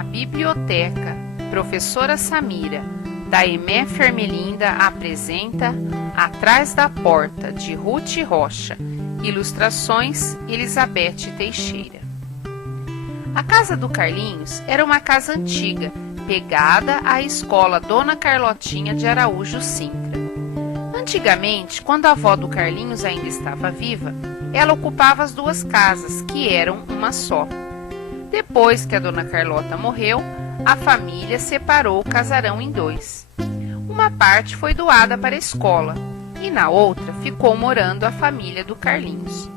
A Biblioteca, Professora Samira, da EMF Ermelinda apresenta Atrás da Porta, de Ruth Rocha. Ilustrações, Elizabeth Teixeira. A casa do Carlinhos era uma casa antiga, pegada à escola Dona Carlotinha de Araújo Sintra. Antigamente, quando a avó do Carlinhos ainda estava viva, ela ocupava as duas casas, que eram uma só. Depois que a Dona Carlota morreu, a família separou o casarão em dois. Uma parte foi doada para a escola e na outra ficou morando a família do Carlinhos.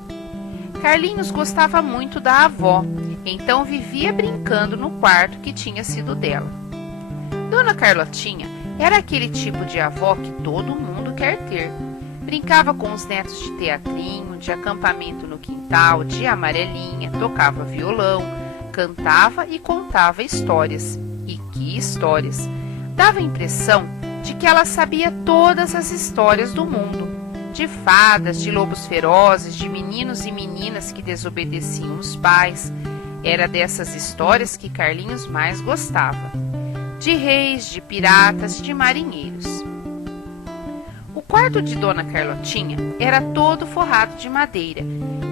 Carlinhos gostava muito da avó, então vivia brincando no quarto que tinha sido dela. Dona Carlotinha era aquele tipo de avó que todo mundo quer ter. Brincava com os netos de teatrinho, de acampamento no quintal, de amarelinha, tocava violão, cantava e contava histórias. E que histórias! Dava a impressão de que ela sabia todas as histórias do mundo, de fadas, de lobos ferozes, de meninos e meninas que desobedeciam os pais. Era dessas histórias que Carlinhos mais gostava, de reis, de piratas, de marinheiros. O quarto de Dona Carlotinha era todo forrado de madeira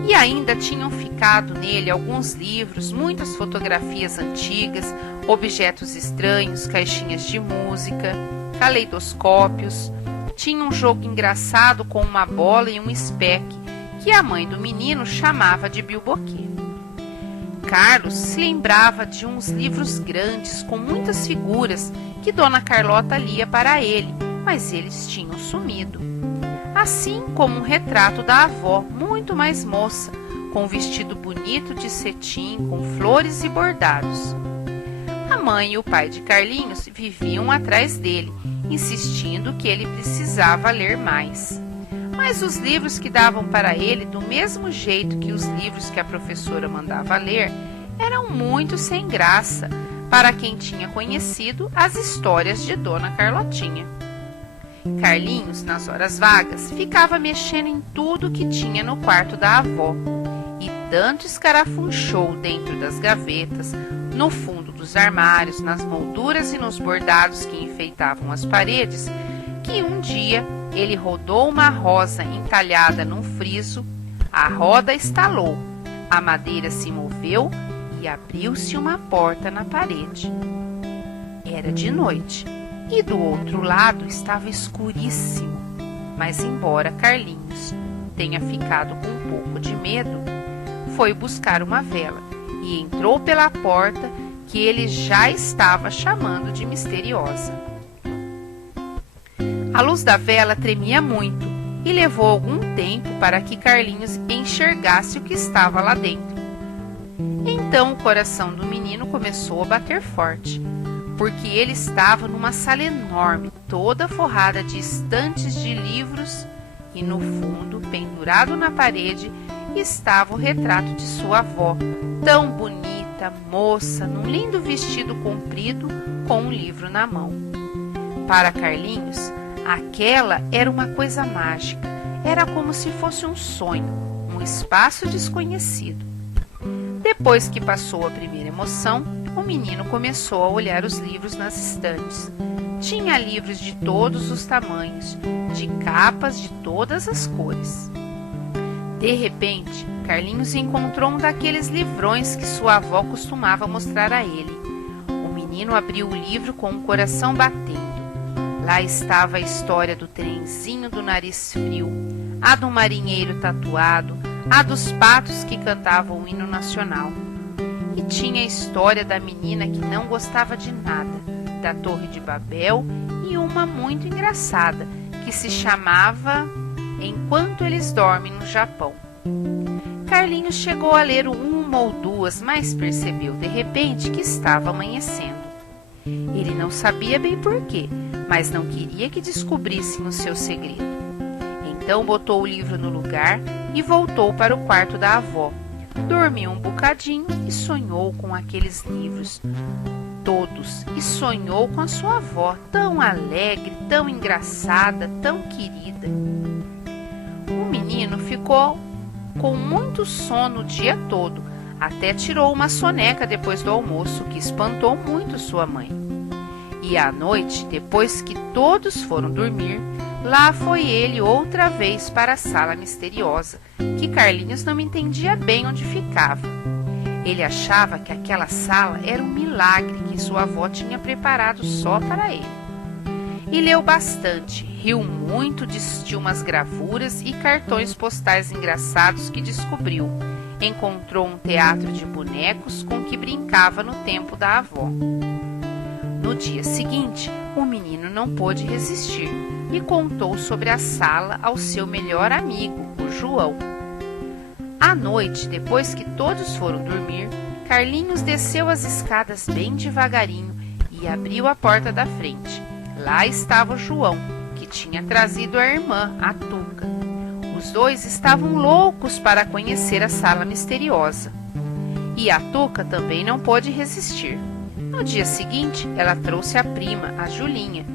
e ainda tinham ficado nele alguns livros, muitas fotografias antigas, objetos estranhos, caixinhas de música, caleidoscópios. Tinha um jogo engraçado com uma bola e um espeque que a mãe do menino chamava de bilboquê. Carlos se lembrava de uns livros grandes com muitas figuras que Dona Carlota lia para ele, mas eles tinham sumido. Assim como um retrato da avó, muito mais moça, com um vestido bonito de cetim, com flores e bordados. A mãe e o pai de Carlinhos viviam atrás dele, insistindo que ele precisava ler mais. Mas os livros que davam para ele, do mesmo jeito que os livros que a professora mandava ler, eram muito sem graça para quem tinha conhecido as histórias de Dona Carlotinha. Carlinhos, nas horas vagas, ficava mexendo em tudo que tinha no quarto da avó, e tanto escarafunchou dentro das gavetas, no fundo dos armários, nas molduras e nos bordados que enfeitavam as paredes, que um dia ele rodou uma rosa entalhada num friso, a roda estalou, a madeira se moveu e abriu-se uma porta na parede. Era de noite e do outro lado estava escuríssimo, mas embora Carlinhos tenha ficado com um pouco de medo, foi buscar uma vela e entrou pela porta que ele já estava chamando de misteriosa. A luz da vela tremia muito e levou algum tempo para que Carlinhos enxergasse o que estava lá dentro. Então o coração do menino começou a bater forte, porque ele estava numa sala enorme, toda forrada de estantes de livros, e no fundo, pendurado na parede, estava o retrato de sua avó, tão bonita, moça, num lindo vestido comprido, com um livro na mão. Para Carlinhos, aquela era uma coisa mágica, era como se fosse um sonho, um espaço desconhecido. Depois que passou a primeira emoção, o menino começou a olhar os livros nas estantes. Tinha livros de todos os tamanhos, de capas de todas as cores. De repente, Carlinhos encontrou um daqueles livrões que sua avó costumava mostrar a ele. O menino abriu o livro com o coração batendo. Lá estava a história do trenzinho do nariz frio, a do marinheiro tatuado, a dos patos que cantavam o hino nacional. E tinha a história da menina que não gostava de nada, da Torre de Babel e uma muito engraçada, que se chamava Enquanto Eles Dormem no Japão. Carlinhos chegou a ler uma ou duas, mas percebeu de repente que estava amanhecendo. Ele não sabia bem porquê, mas não queria que descobrissem o seu segredo. Então botou o livro no lugar e voltou para o quarto da avó. Dormiu um bocadinho e sonhou com aqueles livros todos, e sonhou com a sua avó, tão alegre, tão engraçada, tão querida. O menino ficou com muito sono o dia todo, Até tirou uma soneca depois do almoço, que espantou muito sua mãe. E à noite, depois que todos foram dormir, lá foi ele outra vez para a sala misteriosa, que Carlinhos não entendia bem onde ficava. Ele achava que aquela sala era um milagre que sua avó tinha preparado só para ele. E leu bastante, riu muito de umas gravuras e cartões postais engraçados que descobriu. Encontrou um teatro de bonecos com que brincava no tempo da avó. No dia seguinte, o menino não pôde resistir e contou sobre a sala ao seu melhor amigo, o João. À noite, depois que todos foram dormir, Carlinhos desceu as escadas bem devagarinho e abriu a porta da frente. Lá estava o João, que tinha trazido a irmã, a Tuca. Os dois estavam loucos para conhecer a sala misteriosa. E a Tuca também não pôde resistir. No dia seguinte, ela trouxe a prima, a Julinha.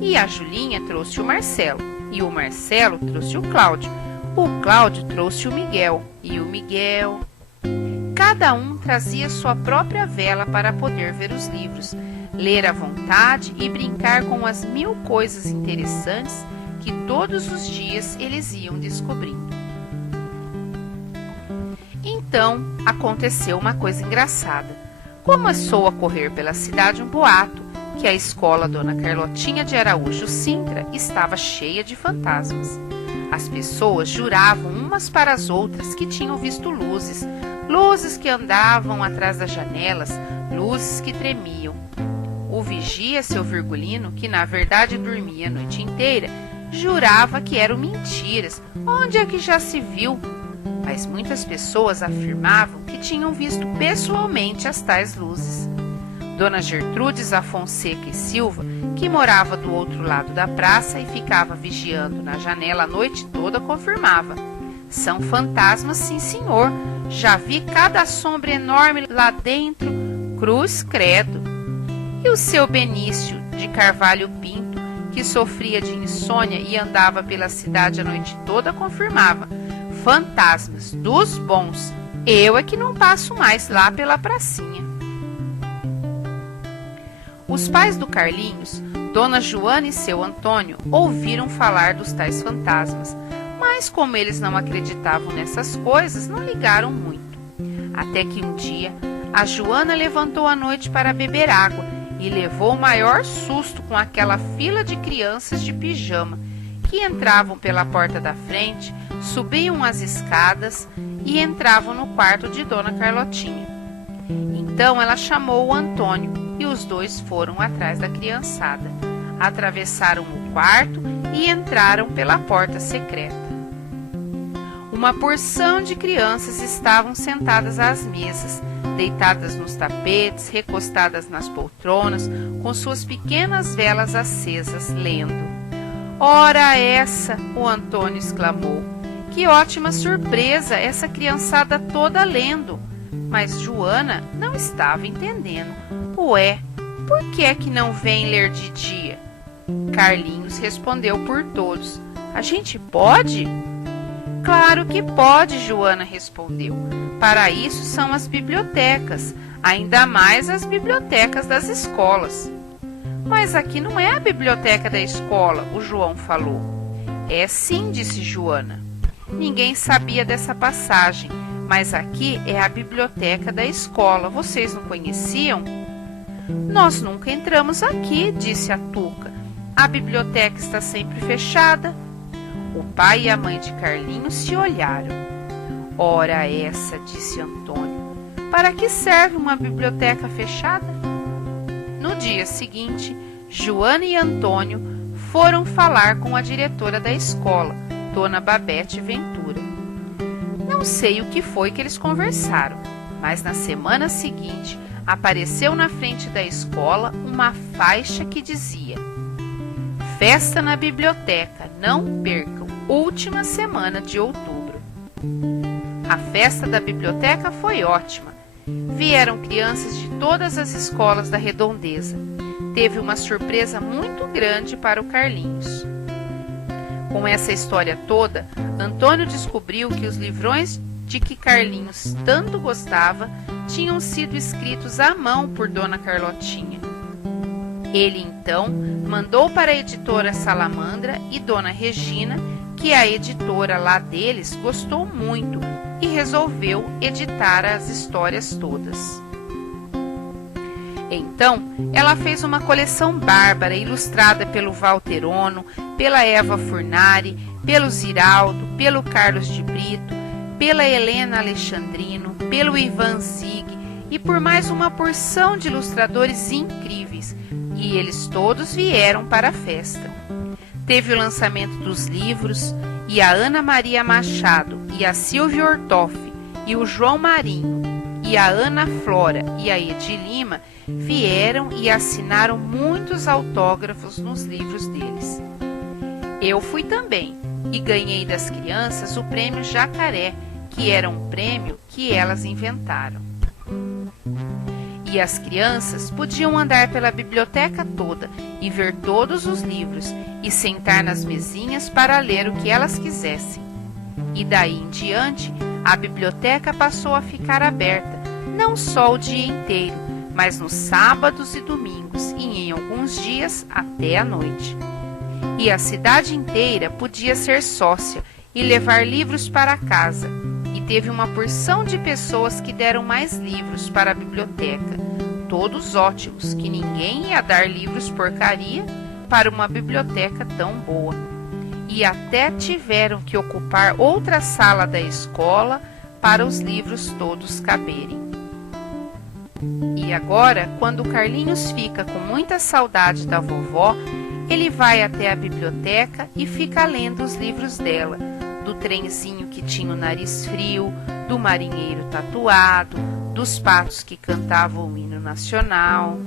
E a Julinha trouxe o Marcelo. E o Marcelo trouxe o Cláudio. O Cláudio trouxe o Miguel. E o Miguel... Cada um trazia sua própria vela para poder ver os livros, ler à vontade e brincar com as 1000 coisas interessantes que todos os dias eles iam descobrindo. Então, aconteceu uma coisa engraçada. Começou a correr pela cidade um boato que a escola Dona Carlotinha de Araújo Sintra estava cheia de fantasmas. As pessoas juravam umas para as outras que tinham visto luzes, luzes que andavam atrás das janelas, luzes que tremiam. O vigia, seu Virgulino, que na verdade dormia a noite inteira, jurava que eram mentiras. Onde é que já se viu? Mas muitas pessoas afirmavam que tinham visto pessoalmente as tais luzes. Dona Gertrudes Afonseca e Silva, que morava do outro lado da praça e ficava vigiando na janela a noite toda, confirmava: são fantasmas, sim, senhor. Já vi cada sombra enorme lá dentro, cruz credo. E o seu Benício de Carvalho Pinto, que sofria de insônia e andava pela cidade a noite toda, confirmava: fantasmas dos bons. Eu é que não passo mais lá pela pracinha. Os pais do Carlinhos, Dona Joana e seu Antônio, ouviram falar dos tais fantasmas, mas como eles não acreditavam nessas coisas, não ligaram muito. Até que um dia, a Joana levantou à noite para beber água e levou o maior susto com aquela fila de crianças de pijama que entravam pela porta da frente, subiam as escadas e entravam no quarto de Dona Carlotinha. Então ela chamou o Antônio e os dois foram atrás da criançada. Atravessaram o quarto e entraram pela porta secreta. Uma porção de crianças estavam sentadas às mesas, deitadas nos tapetes, recostadas nas poltronas, com suas pequenas velas acesas, lendo. Ora essa! O Antônio exclamou. Que ótima surpresa, essa criançada toda lendo! Mas Joana não estava entendendo. Ué, por que é que não vem ler de dia? Carlinhos respondeu por todos. A gente pode? Claro que pode, Joana respondeu. Para isso são as bibliotecas, ainda mais as bibliotecas das escolas. Mas aqui não é a biblioteca da escola, o João falou. É sim, disse Joana. Ninguém sabia dessa passagem, mas aqui é a biblioteca da escola. Vocês não conheciam? Nós nunca entramos aqui, disse a Tuca. A biblioteca está sempre fechada. O pai e a mãe de Carlinhos se olharam. Ora essa, disse Antônio. Para que serve uma biblioteca fechada? No dia seguinte, Joana e Antônio foram falar com a diretora da escola, Dona Babete Ventura. Não sei o que foi que eles conversaram, mas na semana seguinte apareceu na frente da escola uma faixa que dizia: Festa na biblioteca, não percam, última semana de outubro. A festa da biblioteca foi ótima. Vieram crianças de todas as escolas da redondeza. Teve uma surpresa muito grande para o Carlinhos. Com essa história toda, Antônio descobriu que os livrões de que Carlinhos tanto gostava tinham sido escritos à mão por Dona Carlotinha. Ele então mandou para a editora Salamandra e Dona Regina, que a editora lá deles gostou muito e resolveu editar as histórias todas. Então, ela fez uma coleção bárbara ilustrada pelo Valterono, pela Eva Furnari, pelo Ziraldo, pelo Carlos de Brito, pela Helena Alexandrino, pelo Ivan Zig e por mais uma porção de ilustradores incríveis, e eles todos vieram para a festa. Teve o lançamento dos livros, e a Ana Maria Machado, e a Silvia Ortoff, e o João Marinho, e a Ana Flora e a Edi Lima vieram e assinaram muitos autógrafos nos livros deles. Eu fui também e ganhei das crianças o prêmio Jacaré, que era um prêmio que elas inventaram. E as crianças podiam andar pela biblioteca toda e ver todos os livros e sentar nas mesinhas para ler o que elas quisessem. E daí em diante, a biblioteca passou a ficar aberta, não só o dia inteiro, mas nos sábados e domingos e em alguns dias até a noite. E a cidade inteira podia ser sócia e levar livros para casa, e teve uma porção de pessoas que deram mais livros para a biblioteca, todos ótimos, que ninguém ia dar livros porcaria para uma biblioteca tão boa. E até tiveram que ocupar outra sala da escola para os livros todos caberem. E agora, quando o Carlinhos fica com muita saudade da vovó, ele vai até a biblioteca e fica lendo os livros dela, do trenzinho que tinha o nariz frio, do marinheiro tatuado, dos patos que cantavam o hino nacional.